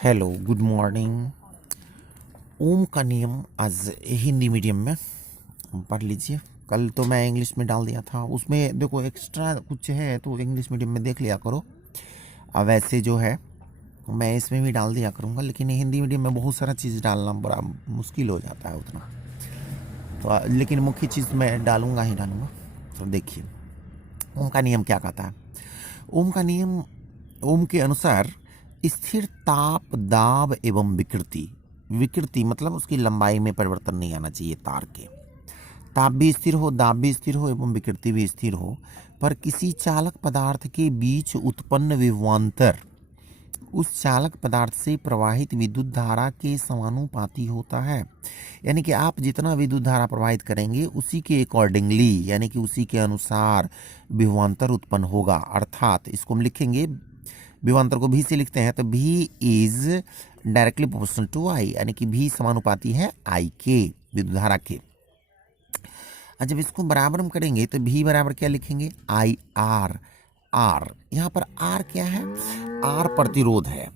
Hello, good morning. ओम का नियम आज हिंदी मीडियम में पढ़ लीजिए। कल तो मैं इंग्लिश में डाल दिया था, उसमें देखो एक्स्ट्रा कुछ है तो इंग्लिश मीडियम में देख लिया करो। अब वैसे जो है मैं इसमें भी डाल दिया करूँगा, लेकिन हिंदी मीडियम में बहुत सारा चीज़ डालना बड़ा मुश्किल हो जाता है उतना। तो लेकिन मुख्य चीज़ मैं डालूँगा ही डालूँगा। तो देखिए ओम का नियम क्या कहता है। ओम का नियम, ओम के अनुसार स्थिर ताप, दाब एवं विकृति। विकृति मतलब उसकी लंबाई में परिवर्तन नहीं आना चाहिए तार के। ताप भी स्थिर हो, दाब भी स्थिर हो एवं विकृति भी स्थिर हो, पर किसी चालक पदार्थ के बीच उत्पन्न विभवांतर उस चालक पदार्थ से प्रवाहित विद्युत धारा के समानुपाती होता है। यानी कि आप जितना विद्युत धारा प्रवाहित करेंगे उसी के अकॉर्डिंगली, यानी कि उसी के अनुसार विभवांतर उत्पन्न होगा। अर्थात इसको हम लिखेंगे, विभवांतर को भी से लिखते हैं तो भी इज डायरेक्टली प्रोपोर्शनल टू आई, यानी कि भी समानुपाती है आई के, विद्युत धारा के। और जब इसको बराबर हम करेंगे तो भी बराबर क्या लिखेंगे, आई आर। आर यहाँ पर आर क्या है, आर प्रतिरोध है।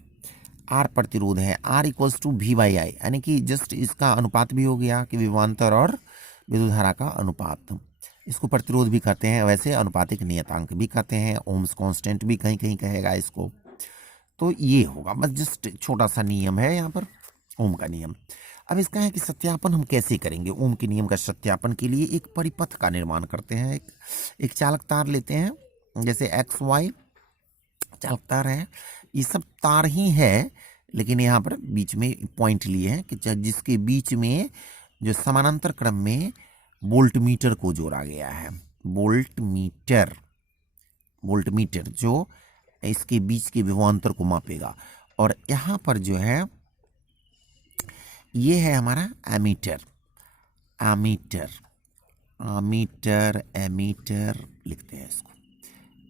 आर प्रतिरोध है, R equals to V by I, यानी कि जस्ट इसका अनुपात भी हो गया कि विभवांतर और विद्युत धारा का अनुपात। इसको प्रतिरोध भी कहते हैं, वैसे अनुपातिक नियतांक भी कहते हैं, ओम्स कांस्टेंट भी कहीं कहीं कहेगा इसको। तो ये होगा, बस जस्ट छोटा सा नियम है यहाँ पर ओम का नियम। अब इसका है कि सत्यापन हम कैसे करेंगे। ओम के नियम का सत्यापन के लिए एक परिपथ का निर्माण करते हैं। एक चालक तार लेते हैं, जैसे एक्स वाई चालक तार है, ये सब तार ही है, लेकिन यहाँ पर बीच में पॉइंट लिए हैं कि जिसके बीच में जो समानांतर क्रम में वोल्ट मीटर को जोड़ा गया है। वोल्ट मीटर जो इसके बीच के विभवांतर को मापेगा। और यहाँ पर जो है ये है हमारा एमीटर। एमीटर लिखते हैं इसको।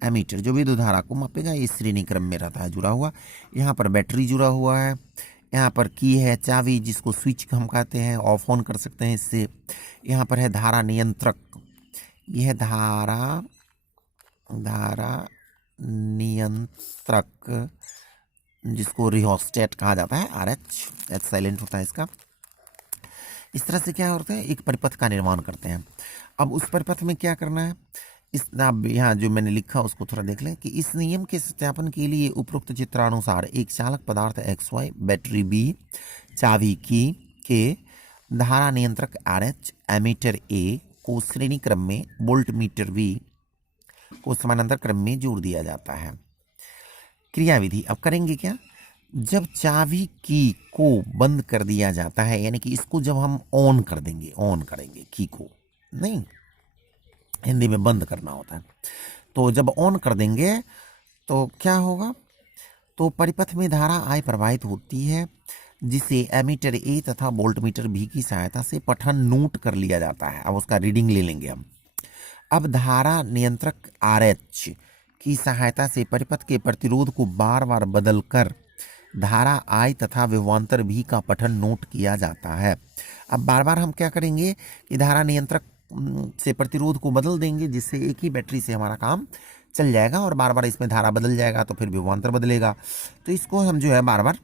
एमीटर जो विद्युत धारा को मापेगा, इस श्रेणी क्रम में रहता है जुड़ा हुआ। यहाँ पर बैटरी जुड़ा हुआ है, यहाँ पर की है चाबी जिसको स्विच हम कहते हैं, ऑफ ऑन कर सकते हैं इससे। यहाँ पर है धारा नियंत्रक, यह धारा नियंत्रक जिसको रिहोस्टेट कहा जाता है, एच साइलेंट होता है इसका। इस तरह से क्या होता है, एक परिपथ का निर्माण करते हैं। अब उस परिपथ में क्या करना है, इस अब यहाँ जो मैंने लिखा उसको थोड़ा देख लें कि इस नियम के सत्यापन के लिए उपरोक्त चित्रानुसार एक चालक पदार्थ एक्स वाई, बैटरी बी, चाबी की के, धारा नियंत्रक आर एच, एमीटर ए को श्रेणी क्रम में, वोल्ट मीटर बी को समानांतर क्रम में जोड़ दिया जाता है। क्रियाविधि अब करेंगे क्या, जब चाबी की को बंद कर दिया जाता है, यानी कि इसको जब हम ऑन कर देंगे, ऑन करेंगे की को, नहीं हिंदी में बंद करना होता है, तो जब ऑन कर देंगे तो क्या होगा, तो परिपथ में धारा आई प्रवाहित होती है, जिसे एमीटर ए तथा वोल्ट मीटर बी की सहायता से पठन नोट कर लिया जाता है। अब उसका रीडिंग ले लेंगे हम। अब धारा नियंत्रक आर एच की सहायता से परिपथ के प्रतिरोध को बार बार बदलकर धारा आई तथा विभवांतर भी का पठन नोट किया जाता है। अब बार बार हम क्या करेंगे कि धारा नियंत्रक से प्रतिरोध को बदल देंगे, जिससे एक ही बैटरी से हमारा काम चल जाएगा और बार बार इसमें धारा बदल जाएगा तो फिर विभवांतर बदलेगा। तो इसको हम जो है बार बार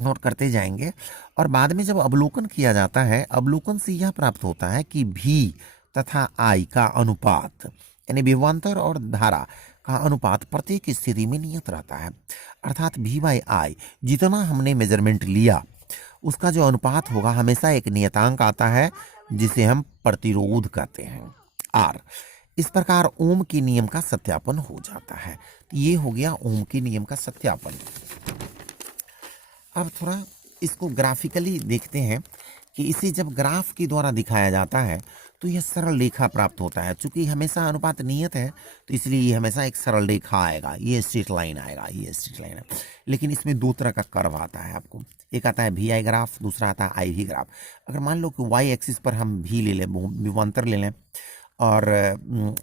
नोट करते जाएंगे। और बाद में जब अवलोकन किया जाता है, अवलोकन से यह प्राप्त होता है कि भी तथा आई का अनुपात, यानी विभवांतर और धारा का अनुपात प्रत्येक स्थिति में नियत रहता है। अर्थात भी बाई आई जितना हमने मेजरमेंट लिया उसका जो अनुपात होगा हमेशा एक नियतांक आता है, जिसे हम प्रतिरोध कहते हैं, आर। इस प्रकार ओम के नियम का सत्यापन हो जाता है। तो ये हो गया ओम के नियम का सत्यापन। अब थोड़ा इसको ग्राफिकली देखते हैं कि इसे जब ग्राफ के द्वारा दिखाया जाता है तो यह सरल रेखा प्राप्त होता है। चूंकि हमेशा अनुपात नियत है तो इसलिए ये हमेशा एक सरल रेखा आएगा, ये स्ट्रेट लाइन आएगा, ये स्ट्रेट लाइन है। लेकिन इसमें दो तरह का कर्व आता है आपको, एक आता है वी आई ग्राफ, दूसरा आता है आई वी ग्राफ। अगर मान लो कि वाई एक्सिस पर हम वी ले लें, विभवांतर ले लें, और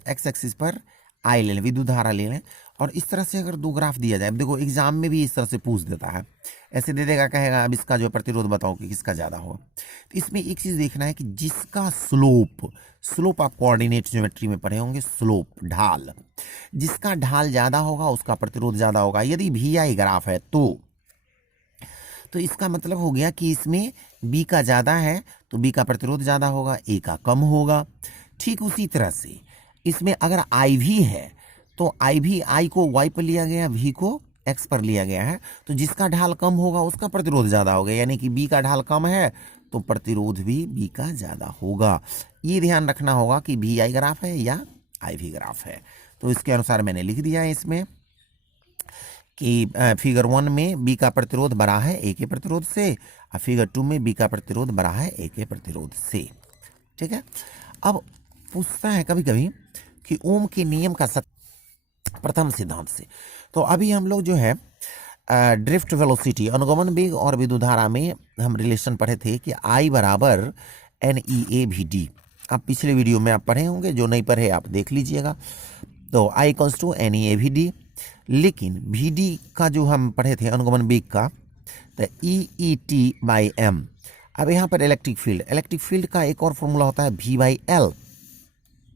एक्स एक्सिस पर आई ले लें, विद्युत धारा ले लें, और इस तरह से अगर दो ग्राफ दिया जाए, देखो एग्जाम में भी इस तरह से पूछ देता है, ऐसे दे देगा, कहेगा अब इसका जो प्रतिरोध बताओ कि किसका ज़्यादा होगा। तो इसमें एक चीज़ देखना है कि जिसका स्लोप आप कोऑर्डिनेट ज्योमेट्री में पढ़े होंगे, स्लोप ढाल, जिसका ढाल ज़्यादा होगा उसका प्रतिरोध ज़्यादा होगा। यदि वी आई ग्राफ है तो तो इसका मतलब हो गया कि इसमें बी का ज़्यादा है तो बी का प्रतिरोध ज़्यादा होगा, ए का कम होगा। ठीक उसी तरह से इसमें अगर आई भी है तो आई भी, आई को वाई पर लिया गया, वी को एक्स पर लिया गया है, तो जिसका ढाल कम होगा उसका प्रतिरोध ज़्यादा होगा, यानी कि बी का ढाल कम है तो प्रतिरोध भी बी का ज़्यादा होगा। ये ध्यान रखना होगा कि वी आई ग्राफ है या आई वी ग्राफ है। तो इसके अनुसार मैंने लिख दिया है इसमें कि फिगर 1 में बी का प्रतिरोध बड़ा है ए के प्रतिरोध से, और फिगर 2 में बी का प्रतिरोध बड़ा है ए के प्रतिरोध से। ठीक है। अब पूछता है कभी कभी कि ओम के नियम का प्रथम सिद्धांत से। तो अभी हम लोग जो है ड्रिफ्ट वेलोसिटी, अनुगमन वेग और विद्युत धारा में हम रिलेशन पढ़े थे कि आई बराबर N E A V D. आप पिछले वीडियो में आप पढ़े होंगे, जो नहीं पढ़े आप देख लीजिएगा। तो I equals to N E A V D, लेकिन वी डी का जो हम पढ़े थे अनुगमन वेग का, तो E E T by M. अब यहाँ पर इलेक्ट्रिक फील्ड का एक और फॉर्मूला होता है वी बाई एल,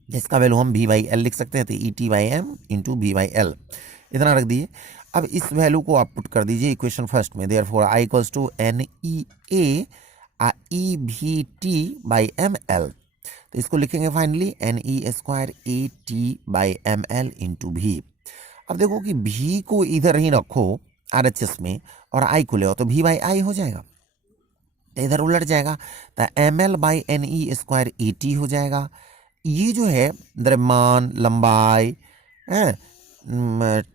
जिसका वैल्यू हम वी बाई एल लिख सकते हैं, तो E T by M into V by L, इतना रख दिए। अब इस वैल्यू को आप पुट कर दीजिए इक्वेशन फर्स्ट में, therefore I equals to N E A E V T by M L. तो इसको लिखेंगे finally N E square A T by M L into V. अब देखो कि वी को इधर ही रखो आर एच एस में और आई को ले आओ तो वी बाई आई हो जाएगा, इधर उलट जाएगा तो M L by N E square A T हो जाएगा। ये जो है द्रव्यमान, लंबाई,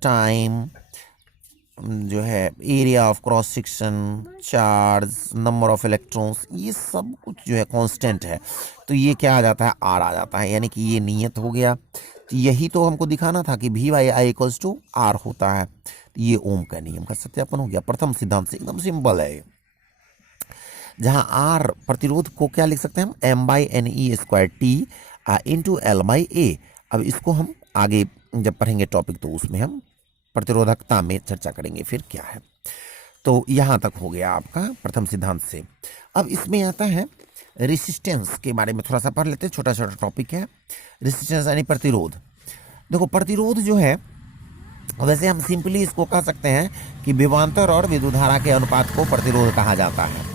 टाइम, जो है area of cross section, charge, number of electrons, ये सब कुछ जो है कांस्टेंट है। तो ये क्या आ जाता है, आर आ जाता है, यानी कि ये नियत हो गया। तो यही तो हमको दिखाना था कि V by I equals to R होता है। तो ये ओम का नियम का सत्यापन हो गया प्रथम सिद्धांत से, एकदम सिंपल है। जहाँ आर प्रतिरोध को क्या लिख सकते हैं हम, M by N E square T into L by A. अब इसको हम आगे जब पढ़ेंगे टॉपिक तो उसमें हम प्रतिरोधकता में चर्चा करेंगे फिर क्या है। तो यहाँ तक हो गया आपका प्रथम सिद्धांत से। अब इसमें आता है रेसिस्टेंस के बारे में थोड़ा सा पढ़ लेते हैं, छोटा छोटा टॉपिक है। रेसिस्टेंस यानी प्रतिरोध। देखो प्रतिरोध जो है, वैसे हम सिंपली इसको कह सकते हैं कि विभवांतर और विद्युत धारा के अनुपात को प्रतिरोध कहा जाता है।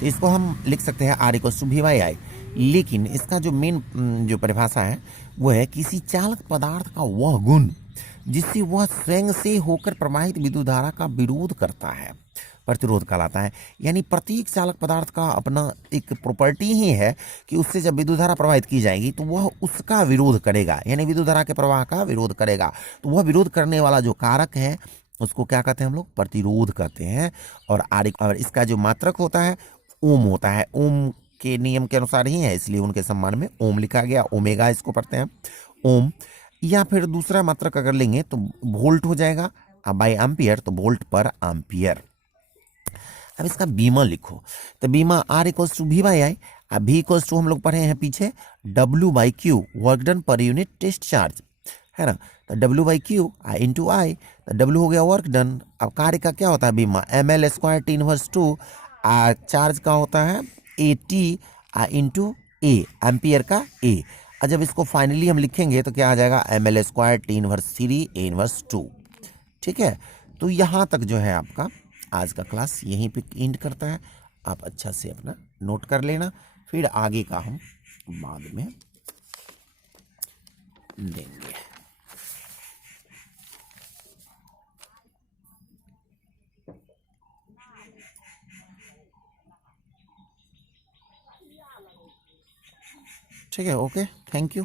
तो इसको हम लिख सकते हैं R equals to V by I, लेकिन इसका जो मेन जो परिभाषा है वो है किसी चालक पदार्थ का वह गुण जिससे वह स्वयं से होकर प्रवाहित विद्युत धारा का विरोध करता है, प्रतिरोध कहलाता है। यानी प्रत्येक चालक पदार्थ का अपना एक प्रॉपर्टी ही है कि उससे जब विद्युत धारा प्रवाहित की जाएगी तो वह उसका विरोध करेगा, यानी विद्युत धारा के प्रवाह का विरोध करेगा। तो वह विरोध करने वाला जो कारक है उसको क्या कहते हैं हम लोग, प्रतिरोध कहते हैं। और इसका जो मात्रक होता है ओम होता है, ओम के नियम के अनुसार ही है, इसलिए उनके सम्मान में ओम लिखा गया। ओमेगा इसको पढ़ते हैं ओम। या फिर दूसरा मात्रक अगर लेंगे तो वोल्ट हो जाएगा, बाई एम्पियर तो वोल्ट पर एम्पियर। अब इसका बीमा लिखो, तो बीमा R equals to V by I, अब वी इक्वल्स टू हम लोग पढ़े हैं पीछे W by Q, work done per unit test charge, है ना। तो W by Q into I, तो डब्ल्यू हो गया वर्क डन। अब कार्य का क्या होता है बीमा, M L square T inverse two, charge का होता है A T into A, ampere का ए। और जब इसको फाइनली हम लिखेंगे तो क्या आ जाएगा, M L square T inverse 3 A inverse 2। ठीक है। तो यहाँ तक जो है आपका आज का क्लास यहीं पे एंड करता है। आप अच्छा से अपना नोट कर लेना, फिर आगे का हम बाद में देंगे। ठीक है, ओके, थैंक यू।